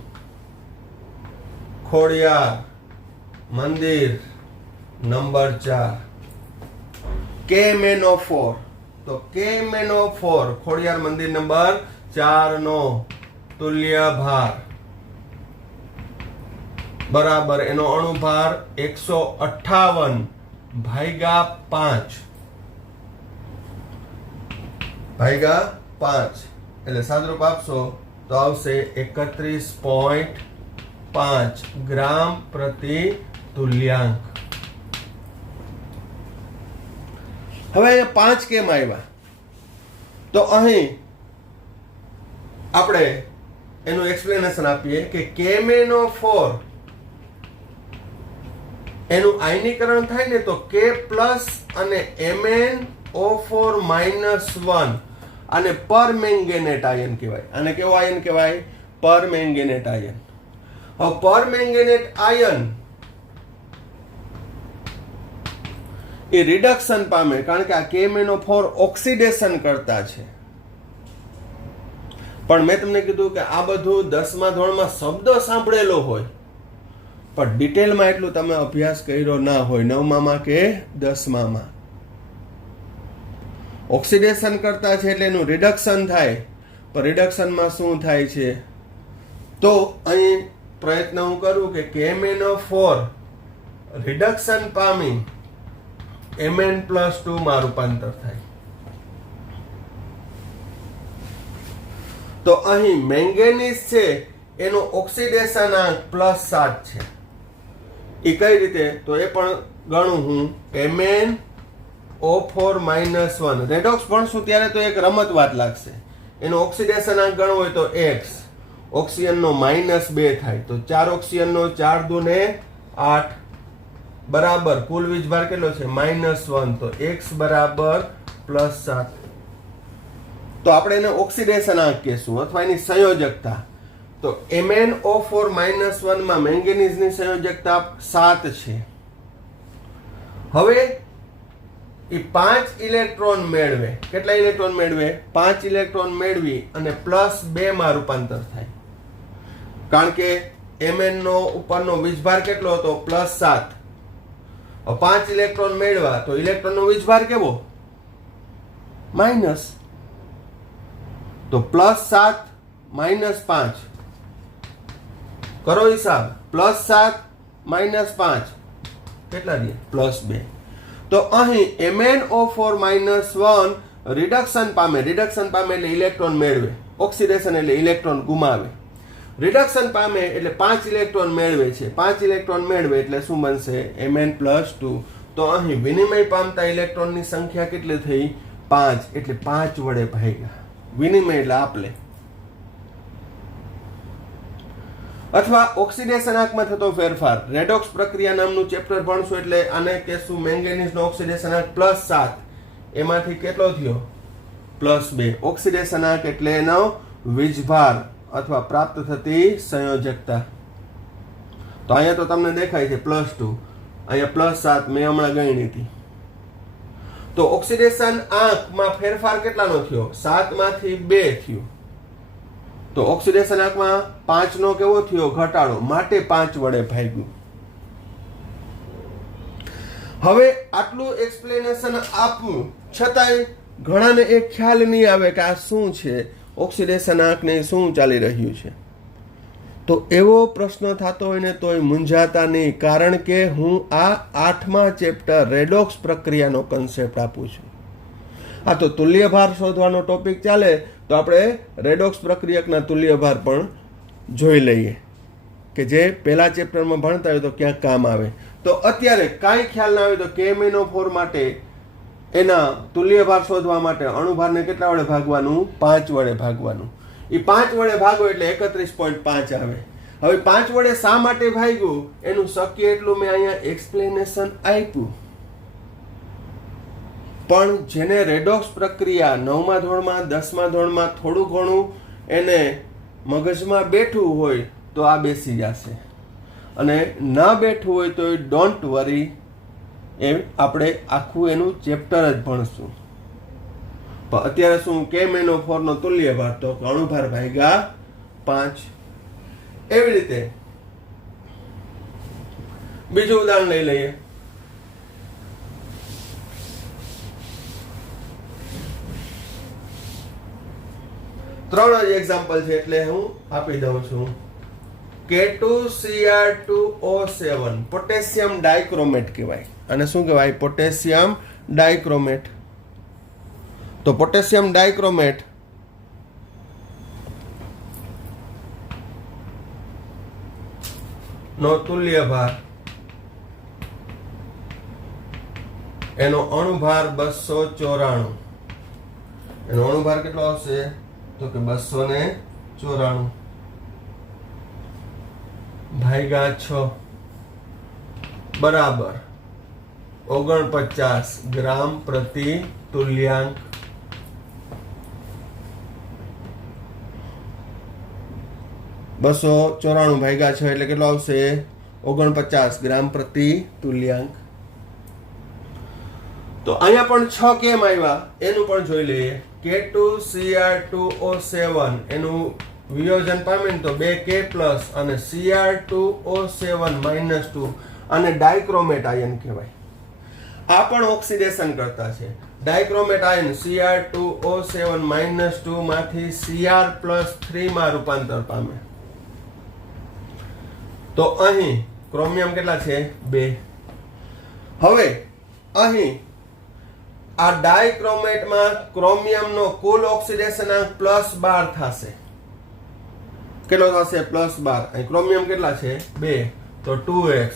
ખોડિયાર મંદિર નંબર 4 KMnO4. તો KMnO4 ખોડિયાર મંદિર નંબર 4 નો તુલ્યભાર બરાબર એનો અણુભાર 158 ભાગ્યા 5 એટલે સાદરૂપ આપશો તો આવશે 31.5 ગ્રામ પ્રતિ તુલ્યાંક. હવે અહીંયા 5 કેમ આવ્યા? તો અહીં આપણે એનું એક્સપ્લેનેશન આપીએ કે KMnO4 એનું આયનીકરણ થાય ને તો K+ અને MnO4 -1 આને પરમેંગેનેટ આયન કહેવાય. આને કેવો આયન કહેવાય? Permanganate ion. હવે પરમેંગેનેટ આયન એ રિડક્શન પામે, કારણ કે આ KMnO4 ઓક્સિડેશન કરતા છે. પણ મેં તમને કીધું કે આ બધું 10મા ધોરણમાં શબ્દ સાંભળેલો હોય, પણ ડિટેલમાં એટલું તમે અભ્યાસ કર્યો ના હોય 9મામાં કે 10મામાં. ઓક્સિડેશન કરતા છે એટલે એનું રિડક્શન થાય, પણ રિડક્શનમાં શું થાય છે? તો અહીં પ્રયત્ન હું કરું કે KMnO4 રિડક્શન પામી Mn+2 માં રૂપાંતર થાય. તો અહીં મેંગેનીઝ છે એનો ઓક્સિડેશન આંક +7 છે. એ કઈ રીતે? તો એ પણ ગણું હું MnO4 -1. રેડોક્સ ભણશું ત્યારે તો એક રમત વાત લાગશે. એનો ઓક્સિડેશન આંક ગણવો હોય તો x, ઓક્સિજનનો -2 થાય તો 4 ઓક્સિજનનો 4 દુને 8 બરાબર કુલ વીજભાર કેટલો છે? -1. તો x બરાબર +7. તો આપણે એને ઓક્સિડેશન આંક કહેશું અથવા એની સંયોજકતા. તો MnO4 -1 માં મેંગેનીઝની સંયોજકતા 7 છે. હવે એ 5 ઇલેક્ટ્રોન મેળવે. કેટલા ઇલેક્ટ્રોન મેળવે? 5 ઇલેક્ટ્રોન મેળવી અને +2 માં રૂપાંતર થાય. કારણ કે Mn નો ઉપરનો વીજભાર કેટલો હતો? +7. 5 ઇલેક્ટ્રોન મેળવ્યા તો ઇલેક્ટ્રોનનો વીજભાર કેવો? માઇનસ. તો +7 -5 કરો હિસાબ. +7 -5 કેટલા દે? +2. તો અહીં MnO4 -1 રિડક્શન પામે. રિડક્શન પામે એટલે ઇલેક્ટ્રોન મેળવે. ઓક્સિડેશન એટલે ઇલેક્ટ્રોન ગુમાવે. રિડક્શન પામે એટલે 5 ઇલેક્ટ્રોન મેળવે છે. 5 ઇલેક્ટ્રોન મેળવે એટલે શું બનશે? Mn+2. તો અહીં વિનિમય પામતા ઇલેક્ટ્રોનની સંખ્યા કેટલી થઈ? 5. એટલે 5 વડે ભાગ્યા. વિનિમય એટલે આપલે. અથવા ઓક્સિડેશન આંકમાં થતો ફેરફાર. રેડોક્સ પ્રક્રિયા નામનું ચેપ્ટર ભણશું એટલે આને કહેશું મેંગેનીઝનો ઓક્સિડેશન આંક +7. એમાંથી કેટલો થયો? +2. ઓક્સિડેશન આંક એટલે એનો વીજભાર અથવા પ્રાપ્ત થતી સંયોજકતા. તો અહીંયા તો તમને દેખાય છે +2, અહીંયા +7 મેં હમણાં ગણી હતી. તો ઓક્સિડેશન આંકમાં ફેરફાર કેટલાનો થયો? 7 માંથી 2 થયો. તો ઓક્સિડેશન આંકમાં 5 નો કેવો થયો? ઘટાડો. માટે 5 વડે ભાગ્યું. હવે આટલું એક્સપ્લેનેશન આપવું છતાંય ઘણાને એક ખ્યાલ નહીં આવે કે આ શું છે, ઓક્સિડેશન આંકને શું ચાલી રહ્યું છે. તો એવો પ્રશ્ન થતો હોય ને તોય મૂંઝાતા નહીં, કારણ કે હું આ 8મા ચેપ્ટર રેડોક્સ પ્રક્રિયાનો કન્સેપ્ટ આપું છું. આ તો તુલ્યભાર શોધવાનો ટોપિક ચાલે તો આપણે રેડોક્સ પ્રક્રિયકના તુલ્યભાર પણ જોઈ લઈએ કે જે પહેલા ચેપ્ટરમાં ભણતા હોય તો ક્યાંક કામ આવે. તો અત્યારે કાંઈ ખ્યાલ ના આવે તો KMnO4 માટે એના તુલ્યભાર શોધવા માટે અણુભારને કેટલા વડે ભાગવાનું? 5 વડે ભાગવાનું. એ 5 વડે ભાગો એટલે 31.5 આવે. હવે 5 વડે શા માટે ભાગ્યું એનું શક્ય એટલું મેં અહીંયા એક્સપ્લેનેશન આપ્યું. પણ જેને રેડોક્સ પ્રક્રિયા 9મા ધોરણમાં 10મા ધોરણમાં થોડું ઘણું એને મગજમાં બેઠું હોય તો આ બેસી જશે, અને ન બેઠું હોય તો ડોન્ટ વરી, એ આપણે આખું એનું ચેપ્ટર જ ભણશું. પણ અત્યારે શું KMnO4 નો તુલ્યભાર તો અણુભાર ભાગ્યા 5. એવી રીતે બીજું ઉદાહરણ લઈ લઈએ. ત્રણ જ એક્ઝામ્પલ છે એટલે હું આપી દઉં છું. K2Cr2O7 પોટેશિયમ ડાયક્રોમેટ કહેવાય. અને શું કહેવાય? Potassium dichromate. તો પોટેશિયમ ડાયક્રોમેટ નો તુલ્યભાર, એનો અણુભાર 294. એનો અણુભાર કેટલો આવશે? તો કે 294 ભાગ્યા 6 બરાબર 49 ગ્રામ પ્રતિ તુલ્યાંક. બસો 94 ભાગ્યા 6 એટલે કેટલો આવશે? 49 ગ્રામ પ્રતિ તુલ્યાંક. તો અહીંયા પણ 6 કેમ આવ્યા એનું પણ જોઈ લઈએ. K2Cr2O7 એનું વિયોજન પામે તો 2K+ અને Cr2O7 -2 અને ડાયક્રોમેટ આયન કહેવાય. આ પણ ઓક્સિડેશન કરતા છે. ડાયક્રોમેટ આયન Cr2O7 -2 માંથી Cr+3 માં રૂપાંતર પામે. તો અહીં ક્રોમિયમ કેટલા છે? 2. હવે અહીં આ ડાયક્રોમેટમાં ક્રોમિયમનો કુલ ઓક્સિડેશન આંક +12 થશે. કેટલો થશે? +12. અહીં ક્રોમિયમ કેટલા છે? 2. તો 2x.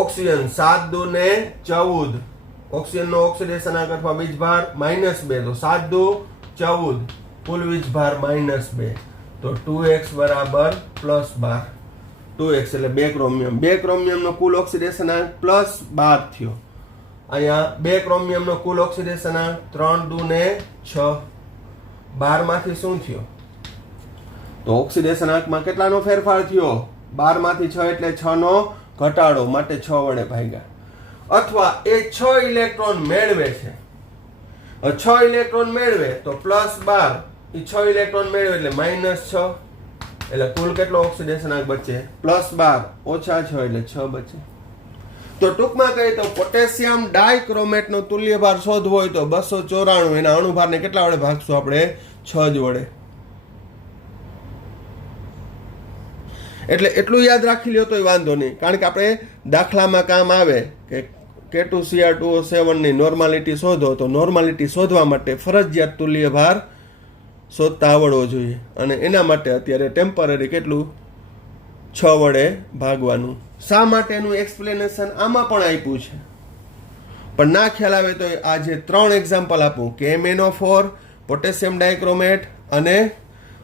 ઓક્સિજન 7 × 2 = 14. ઓક્સિજનનો ઓક્સિડેશન આંક અથવા વીજભાર -2. તો 7 × 2 = 14. કુલ વીજભાર -2. તો 2x બરાબર +12. 2x એટલે 2 ક્રોમિયમ. 2 ક્રોમિયમનો કુલ ઓક્સિડેશન આંક +12 થયો. અહીંયા 2 ક્રોમિયમનો કુલ ઓક્સિડેશનાંક 3 2 ને 6 12 માંથી શું થયો? તો ઓક્સિડેશનાંકમાં કેટલાનો ફેરફાર થયો? 12 માંથી 6 એટલે 6 નો ઘટાડો, માટે 6 વડે ભાગ્યા. અથવા એ 6 ઇલેક્ટ્રોન મેળવે છે. 6 ઇલેક્ટ્રોન મેળવે તો +12, એ 6 ઇલેક્ટ્રોન મેળવે એટલે -6, એટલે કુલ કેટલો ઓક્સિડેશનાંક બચે? +12 ઓછા 6 એટલે 6 બચે. તો ટૂંકમાં કહીએ તો પોટેશિયમ ડાયક્રોમેટનો તુલ્યભાર શોધવો હોય તો 294, એના અણુભારને કેટલા વડે ભાગશું આપણે? 6 જ વડે. એટલે એટલું યાદ રાખી લ્યો તોય વાંધો નહીં, કારણ કે આપણે દાખલામાં કામ આવે કે K2Cr2O7 ની નોર્માલિટી શોધો, તો નોર્માલિટી શોધવા માટે ફરજિયાત તુલ્યભાર શોધતા આવડવો જોઈએ, અને એના માટે અત્યારે ટેમ્પરરી કેટલું? 6 વડે ભાગવાનું. શા માટેનું એક્સપ્લેનેશન આમાં પણ આપ્યું છે, પણ ના ખ્યાલ આવે તો આ જે 3 એક્ઝામ્પલ આપું, KMnO4, પોટેશિયમ ડાયક્રોમેટ અને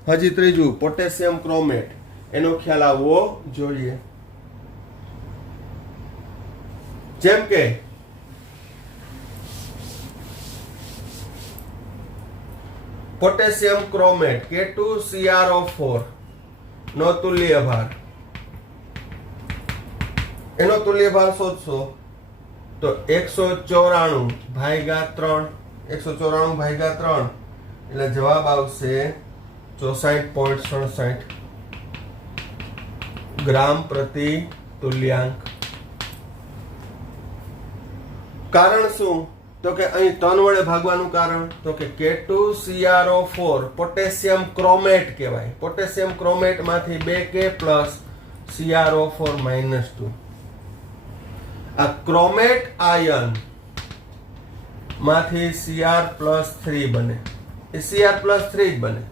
હજી ત્રીજું પોટેશિયમ ક્રોમેટ, એનો ખ્યાલ આવવો જોઈએ. જેમ કે પોટેશિયમ ક્રોમેટ K2CrO4 નો તુલ્યભાર, એનો તુલ્યભાર શોધશો તો 194 ભાગ્યા 3, 194 ભાગ્યા 3 એટલે જવાબ આવશે 64.67 ગ્રામ પ્રતિ તુલ્યાંક. કારણ શું? તો કે અહીં 3 વડે ભાગવાનું કારણ તો કે K2CrO4 પોટેશિયમ ક્રોમેટ કહેવાય. પોટેશિયમ ક્રોમેટ માંથી 2K પ્લસ CrO4 -2. આ ક્રોમેટ આયન માંથી Cr+3 બને, એ Cr+3 જ બને.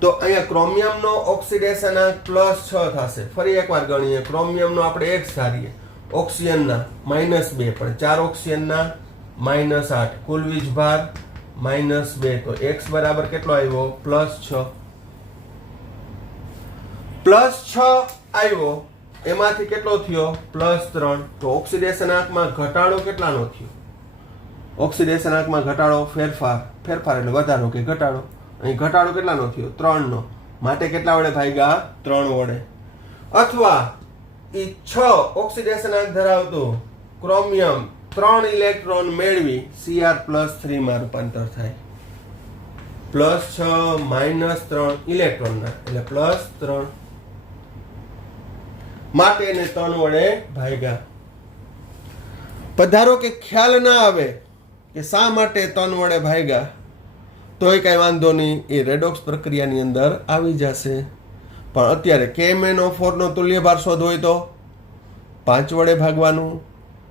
તો અહીંયા ક્રોમિયમનો ઓક્સિડેશનાંક +6 થશે. ફરી એકવાર ગણીએ, ક્રોમિયમનો આપણે x ધારીએ, ઓક્સિજનના -2, પણ 4 ઓક્સિજનના -8, કુલ વીજભાર -2, તો x બરાબર કેટલો આવ્યો? +6. +6 આવ્યો, એમાંથી કેટલો થયો? +3. તો ઓક્સિડેશનાંકમાં ઘટાડો કેટલાનો થયો? ઓક્સિડેશનાંકમાં ઘટાડો ફેરફાર એટલે વધારો કે ઘટાડો. અહીં ઘટાડો કેટલાનો થયો? 3 નો, માટે કેટલા વડે ભાગ્યા? 3 વડે. અથવા ઈ 6 ઓક્સિડેશનાંક ધરાવતું ક્રોમિયમ 3 ઇલેક્ટ્રોન મેળવી Cr+3 માં રૂપાંતર થાય. +6 -3 ઇલેક્ટ્રોનના એટલે +3, માટે એને 3 વડે ભાગ્યા. પધારો કે ખ્યાલ ના આવે કે શા માટે 3 વડે ભાગ્યા, તોય કઈ વાંધો નહીં, એ રેડોક્સ પ્રક્રિયાની અંદર આવી જશે. પણ અત્યારે KMnO4 નો તુલ્યભાર શોધવો હોય તો 5 વડે ભાગવાનું.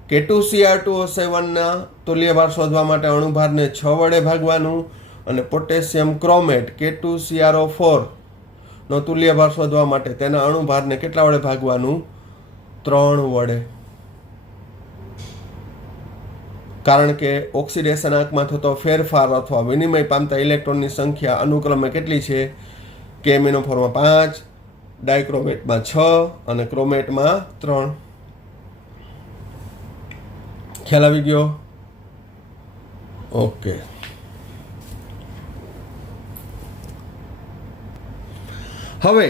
K2Cr2O7 ના તુલ્યભાર શોધવા માટે અણુભારને 6 વડે ભાગવાનું. અને પોટેશિયમ ક્રોમેટ K2CrO4 નો તુલ્યભાર શોધવા માટે તેના અણુભારને કેટલા વડે ભાગવાનું? 3 વડે. કારણ કે ઓક્સિડેશનાંકમાં થતો ફેરફાર અથવા વિનિમય પામતા ઇલેક્ટ્રોનની સંખ્યા અનુક્રમે કેટલી છે? KMnO4માં 5, ડાયક્રોમેટમાં 6 અને ક્રોમેટમાં 3. ખ્યાલ આવી ગયો? ઓકે. હવે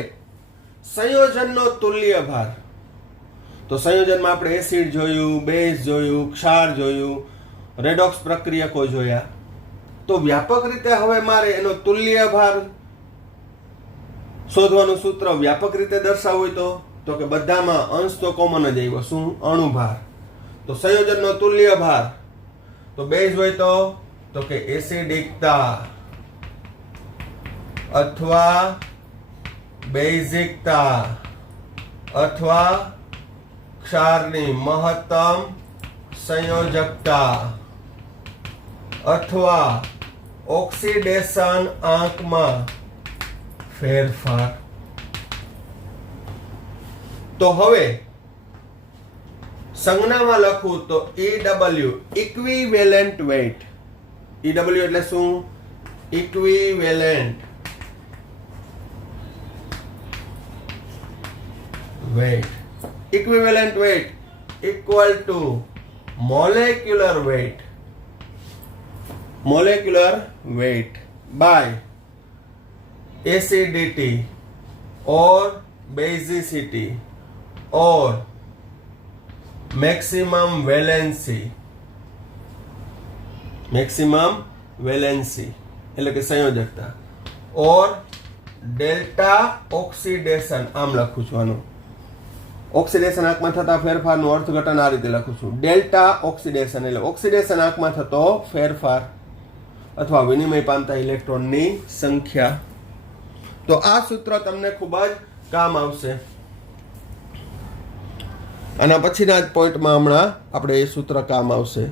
સંયોજનનો તુલ્યભાર. તો સંયોજનમાં આપણે એસિડ જોયું, બેઝ જોયું, ક્ષાર જોયું, રેડોક્સ પ્રક્રિયકો જોયા. તો વ્યાપક રીતે હવે મારે એનો તુલ્યભાર શોધવાનું સૂત્ર વ્યાપક રીતે દર્શાવવું હોય તો કે બધામાં અંશ તો કોમન જ આવ્યો. શું? અણુભાર. તો સંયોજનનો તુલ્યભાર તો બેઝ હોય તો કે એસિડિકતા અથવા બેઝિકતા અથવા ક્ષારની મહત્તમ સંયોજકતા અથવા ઓક્સિડેશન આંકમાં ફેરફાર. તો હવે સંજ્ઞામાં લખું તો EW ઇક્વિવેલેન્ટ વેઇટ. EW એટલે શું? Equivalent weight. Equivalent weight equal to molecular weight by acidity or basicity or maximum valency એટલે કે સંયોજકતા or delta oxidation આમ લખું છું આનું ઓક્સિડેશન આંકમાં થતા ફેરફારનું અર્થઘટન આ રીતે લખું છું ડેલ્ટા ઓક્સિડેશન એટલે ઓક્સિડેશન આંકમાં થતો ફેરફાર અથવા વિનિમય પામતા ઇલેક્ટ્રોનની સંખ્યા તો આ સૂત્ર તમને ખૂબ જ કામ આવશે આના પછીના જ પોઈન્ટમાં હમણાં આપણે એ સૂત્ર કામ આવશે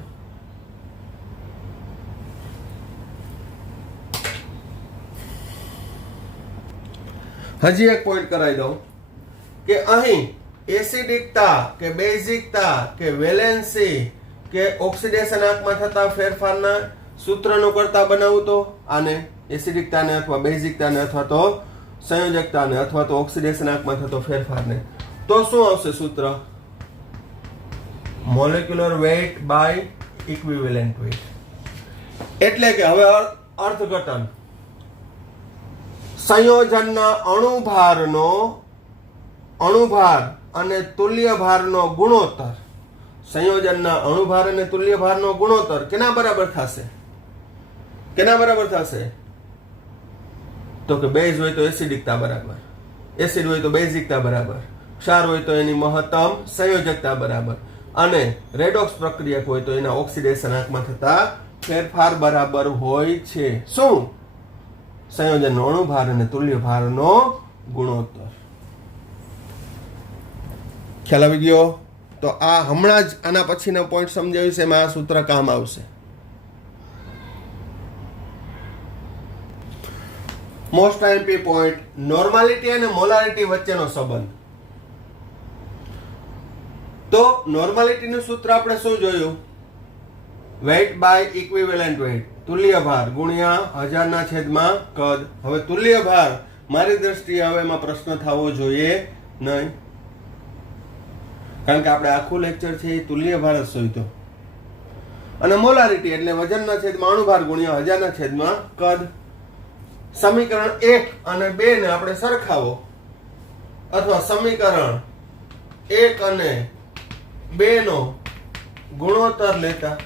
હજી એક પોઈન્ટ કરાવી દઉં કે અહીં એસિડિકતા કે બેઝિકતા કે વેલેન્સી કે ઓક્સિડેશન આંકમાં થતા ફેરફારના સૂત્રનો કરતા બનાવું તો આને એસિડિકતાને અથવા બેઝિકતાને અથવા તો સંયોજકતાને અથવા તો ઓક્સિડેશન આંકમાં થતો ફેરફારને તો શું આવશે સૂત્ર molecular weight by equivalent weight એટલે કે હવે અર્થઘટન સંયોજનના અણુભાર અને તુલ્ય ભારનો ગુણોત્તર સંયોજનના અણુભાર અને તુલ્ય ભારનો ગુણોત્તર કેના બરાબર થશે તો કે બેઝ હોય તો એસિડિકતા બરાબર એસિડ હોય તો બેઝિકતા બરાબર ક્ષાર હોય તો એની મહત્તમ સંયોજકતા બરાબર અને રેડોક્સ પ્રક્રિયક હોય તો એના ઓક્સિડેશન આંકમાં થતા ફેરફાર બરાબર હોય છે શું સંયોજનનો અણુભાર અને તુલ્ય ભારનો ગુણોત્તર ખ્યાલ આવી ગયો તો આ હમણાં જ આના પછીનો પોઈન્ટ સમજાવ્યું છે એમાં આ સૂત્ર કામ આવશે મોસ્ટ આઈએમપી પોઈન્ટ નોર્માલિટી અને મોલારિટી વચ્ચેનો સંબંધ તો નોર્માલિટીનું સૂત્ર આપણે શું જોયું વેઇટ બાય ઇક્વિવેલન્ટ વેઇટ તુલ્ય ભાર ગુણ્યા 1000/કદ હવે તુલ્ય ભાર મારી દ્રષ્ટિએ હવે એમાં પ્રશ્ન થવો જોઈએ નહીં કારણ કે આપણે આખું લેક્ચર છે એ તુલ્ય ભાર જ શોધ્યો અને મોલારિટી એટલે વજનના છેદમાં અણુભાર ગુણ્યા 1000/કદ સમીકરણ 1 અને 2 ને આપણે સરખાવો અથવા સમીકરણ 1 અને 2 નો ગુણોત્તર લેતા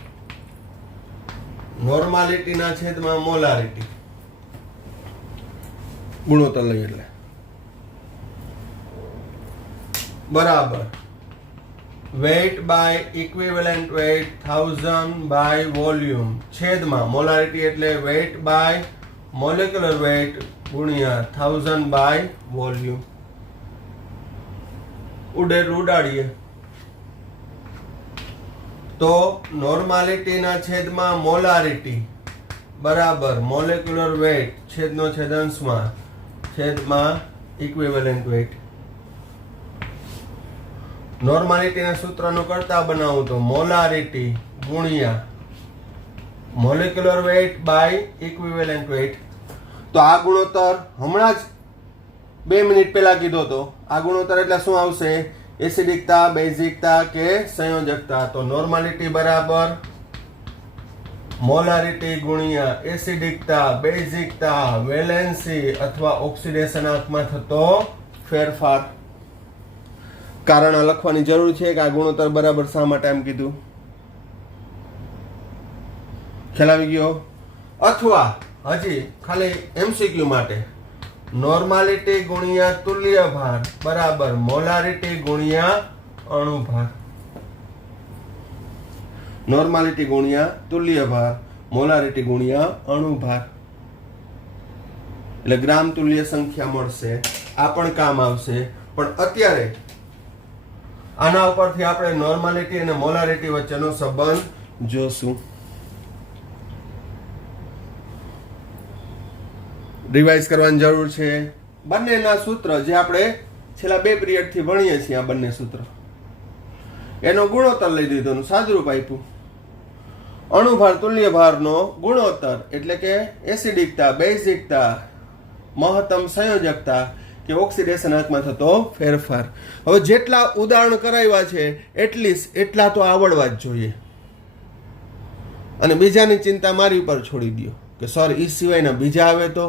નોર્માલિટીના છેદમાં મોલારિટી ગુણોત્તર લઈએ એટલે બરાબર weight by equivalent weight 1000 by volume છેદમાં મોલારિટી એટલે વેઇટ બાય મોલેક્યુલર વેઇટ ગુણ્યા 1000 બાય વોલ્યુમ ઉડાડીએ તો નોર્માલિટીના છેદમાં મોલારિટી બરાબર મોલેક્યુલર વેઇટ છેદનો છેદાંશમાં છેદમાં ઇક્વિવેલન્ટ વેઇટ નોર્માલિટીના સૂત્રનો કરતા બનાવું તો મોલારિટી ગુણ્યા molecular weight by equivalent weight તો આ ગુણોત્તર હમણાં જ 2 મિનિટ પહેલા કીધો તો આ ગુણોત્તર એટલે શું આવશે એસિડિકતા બેઝિકતા કે સંયોજકતા તો નોર્માલિટી બરાબર મોલારિટી ગુણ્યા એસિડિકતા બેઝિકતા વેલેન્સી અથવા ઓક્સિડેશન આંકમાં થતો ફેરફાર કારણ આ લખવાની જરૂર છે કે આ ગુણોત્તર બરાબર શા માટે એમ કીધું ખ્યાલ આવી ગયો અથવા હજી ખાલી એમસીક્યુ માટે નોર્માલિટી ગુણ્યા તુલ્ય ભાર બરાબર મોલારિટી ગુણ્યા અણુભાર નોર્માલિટી ગુણ્યા તુલ્ય ભાર મોલારિટી ગુણ્યા અણુભાર એટલે ગ્રામ તુલ્ય સંખ્યા મળશે આ પણ કામ આવશે પણ અત્યારે આના ઉપરથી આપણે નોર્માલિટી અને મોલારિટી વચ્ચેનો સંબંધ જોશું રિવાઇઝ કરવાની જરૂર છે બંનેના સૂત્ર જે આપણે છેલ્લા 2 પિરિયડથી ભણીએ છીએ આ બંને સૂત્ર એનો ગુણોત્તર લઈ દીધો સાદુરૂપ આપ્યું અણુભાર તુલ્ય ભારનો ગુણોત્તર એટલે કે એસિડિકતા બેઝિકતા મહત્તમ સંયોજકતા કે ઓક્સિડેશન આંકમાં થતો ફેરફાર હવે જેટલા ઉદાહરણ કરાવ્યા છે એટલા તો આવડવા જ જોઈએ અને બીજાની ચિંતા મારી ઉપર છોડી દો કે સર એ સિવાયના બીજા આવે તો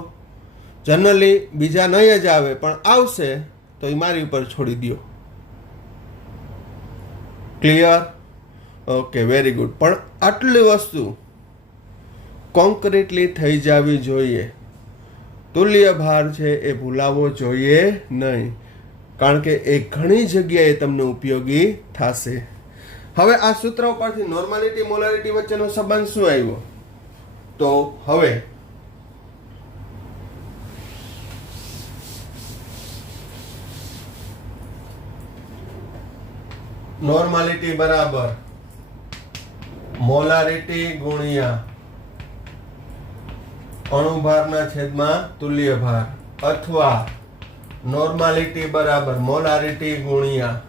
જનરલી બીજા નહીં જ આવે પણ આવશે તો એ મારી ઉપર છોડી દો. ક્લિયર? Okay, very good. પણ આટલી વસ્તુ કોન્ક્રીટલી થઈ જવી જોઈએ. તુલ્ય ભાર છે એ ભૂલાવવો જોઈએ નહીં, કારણ કે એ ઘણી જગ્યાએ તમને ઉપયોગી થશે. હવે આ સૂત્ર ઉપરથી નોર્માલિટી મોલારિટી વચ્ચેનો સંબંધ શું આવ્યો? તો હવે નોર્માલિટી બરાબર મોલારિટી ગુણ્યા અણુભારના છેદમાં તુલ્ય ભાર, અથવા નોર્માલિટી બરાબર મોલારિટી ગુણ્યા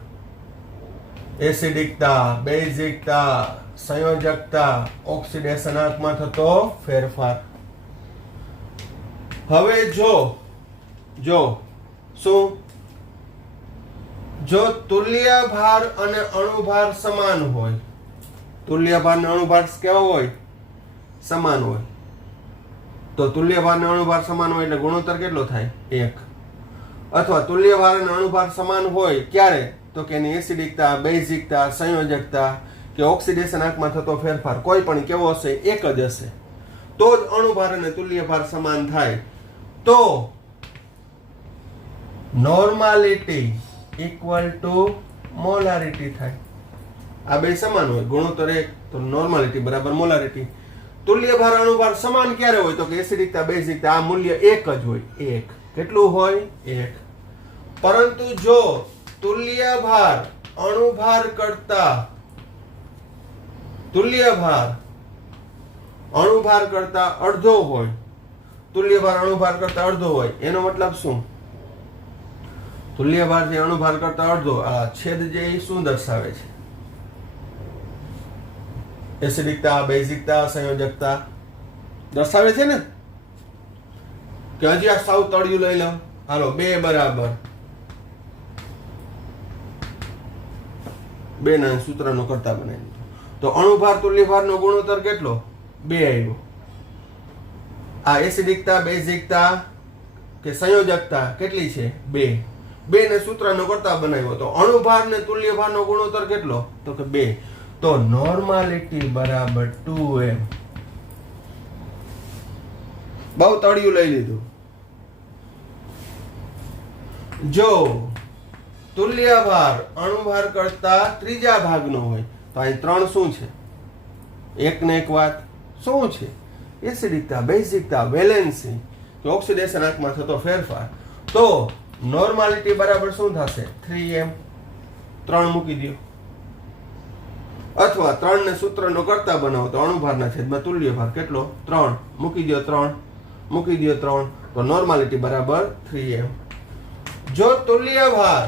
એસિડિકતા, બેઝિકતા, સંયોજકતા, ઓક્સિડેશનાંકમાં થતો ફેરફાર. હવે જો તુલ્ય ભાર અને અણુભાર સમાન હોય, તુલ્ય ભાર અને અણુભાર કેવો હોય? સમાન હોય. તો તુલ્ય ભાર અને અણુભાર સમાન હોય એટલે ગુણોત્તર કેટલો થાય? 1. અથવા તુલ્ય ભાર અને અણુભાર સમાન હોય ક્યારે? તો કે એની એસિડિકતા, બેઝિકતા, સંયોજકતા કે ઓક્સિડેશનાંકમાં થતો ફેરફાર કોઈ પણ કેવો હશે? 1 જ હશે. તો જ અણુભાર અને તુલ્ય ભાર સમાન થાય. તો નોર્માલિટી ઇક્વલ ટુ મોલારિટી થાય. આ બે સમાન હોય, ગુણોત્તર 1, તો નોર્માલિટી બરાબર મોલારિટી. તુલ્ય ભાર અણુભાર સમાન ક્યારે હોય? તો કે એસિડિકતા, બેઝિકતા આ મૂલ્ય 1 જ હોય. 1 કેટલું હોય? 1. પરંતુ જો તુલ્ય ભાર અણુભાર કરતા અડધો હોય, તુલ્ય ભાર અણુભાર કરતા અડધો હોય, એનો મતલબ શું? તુલ્ય ભાર જે અણુભાર કરતા અડધો, આ છેદ જે એ શું દર્શાવે છે? એસિડિકતા, બેઝિકતા, સંયોજકતા દર્શાવે છે ને? કે હજી આ સાવ તળિયું લઈ લો. હાલો, 2 બરાબર 2 ના સૂત્રનો કરતા બનાવી દીધો. તો અણુભાર તુલ્ય ભારનો ગુણોત્તર કેટલો? 2 આવ્યો. આ એસિડિકતા, બેઝિકતા કે સંયોજકતા કેટલી છે? 2. 2 ને સૂત્રનો કરતા બનાવ્યો તો અણુભાર ને તુલ્ય ભારનો ગુણોત્તર કેટલો? તો કે 2. તો નોર્માલિટી બરાબર 2m. બહુ તળિયું લઈ લીધું. જો તુલ્ય ભાર અણુભાર કરતા ત્રીજા ભાગનો હોય તો અહીં 3 શું છે? એક ને એક વાત શું છે? એસિડિકતા, બેઝિકતા, વેલેન્સી કે ઓક્સિડેશનાંકમાં થતો ફેરફાર. તો નોર્માલિટી બરાબર શું થશે? 3m. 3 મૂકી દો. અથવા 3 ને સૂત્રનો કરતા બનાવો તો અણુભારના છેદમાં તુલ્ય ભાર કેટલો? 3 મૂકી દો. 3 તો નોર્માલિટી બરાબર 3m. જો તુલ્ય ભાર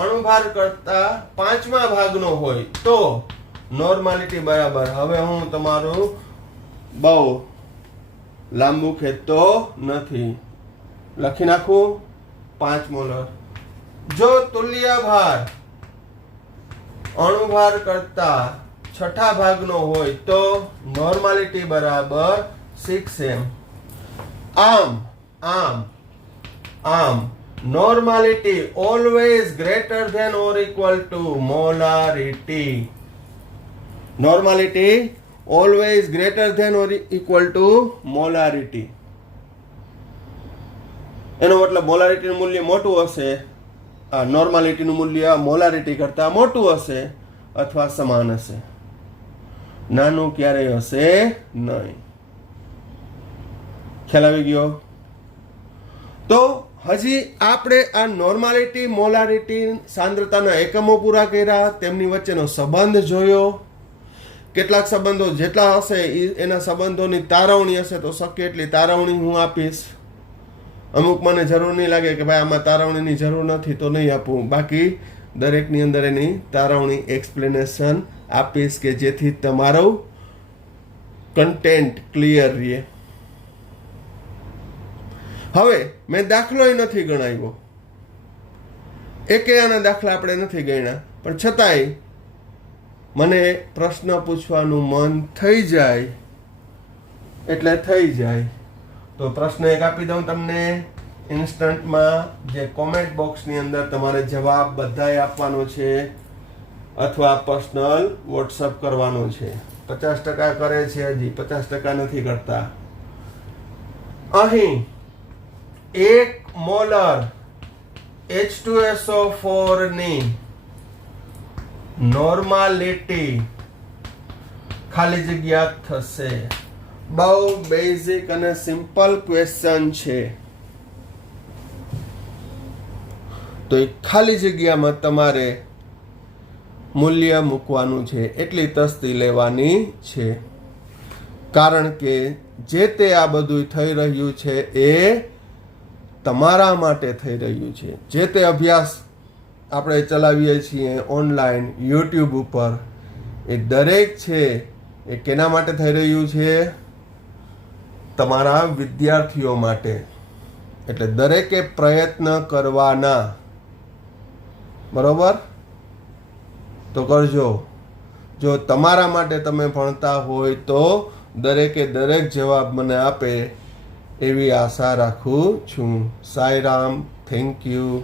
અણુભાર કરતા 5મા ભાગનો હોય તો નોર્માલિટી બરાબર, હવે હું તમારું બહુ લાંબુ ખેંચતો નથી, લખી નાખું, 5 મોલર. જો તુલ્ય ભાર અણુભાર કરતા 6ઠા ભાગનો હોય તો નોર્માલિટી બરાબર 6m. આમ normality always greater than or equal to molarity. Normality always greater than or equal to molarity. એનો મતલબ મોલારિટીનું મૂલ્ય મોટું હશે, નોર્માલિટીનું મૂલ્ય મોલારિટી કરતા મોટું હશે અથવા સમાન હશે. નાનું ક્યારેય હશે નહીં. ખ્યાલ આવી ગયો? તો હજી આપણે આ નોર્માલિટી, મોલારિટી, સાંદ્રતાના એકમો પૂરા કર્યા, તેમની વચ્ચેનો સંબંધ જોયો. કેટલાક સંબંધો જેટલા હશે એના સંબંધોની તારવણી હશે તો શક્ય એટલી તારવણી હું આપીશ. અમુક મને જરૂર નહીં લાગે કે ભાઈ આમાં તારવણીની જરૂર નથી તો નહીં આપું. બાકી દરેકની અંદર એની તારવણી, એક્સપ્લેનેશન આપીશ કે જેથી તમારું કન્ટેન્ટ ક્લિયર રહે. હવે મેં દાખલોય નથી ગણાવ્યો, એકે આના દાખલા આપણે નથી ગણ્યા, પણ છતાંય મને પ્રશ્ન પૂછવાનું મન થઈ જાય એટલે થઈ જાય. તો પ્રશ્ન એક આપી દઉં તમને ઇન્સ્ટન્ટમાં, જે કોમેન્ટ બોક્સની અંદર તમારે જવાબ બધાય આપવાનો છે અથવા પર્સનલ વોટ્સઅપ કરવાનો છે. 50% કરે છે, હજી 50% નથી કરતા. અહીં 1 મોલર H2SO4 ની નોર્માલિટી ખાલી જગ્યા થશે. બહુ બેઝિક અને સિમ્પલ ક્વેશ્ચન છે. તો એ ખાલી જગ્યામાં તમારે મૂલ્ય મૂકવાનું છે, એટલી તસ્તી લેવાની છે. કારણ કે જે તે આ બધું થઈ રહ્યું છે એ તમારા માટે થઈ રહ્યું છે. જે તે અભ્યાસ આપણે ચલાવીએ છીએ ઓનલાઈન યુટ્યુબ ઉપર, એ દરેક છે એ કેના માટે થઈ રહ્યું છે? તમારા વિદ્યાર્થીઓ માટે. એટલે દરેકે પ્રયત્ન કરવાના. બરોબર? તો કરજો. જો તમારા માટે તમે ભણતા હોય તો દરેકે દરેક જવાબ મને આપે એવી આશા રાખું છું. સાંઈરામ. Thank you.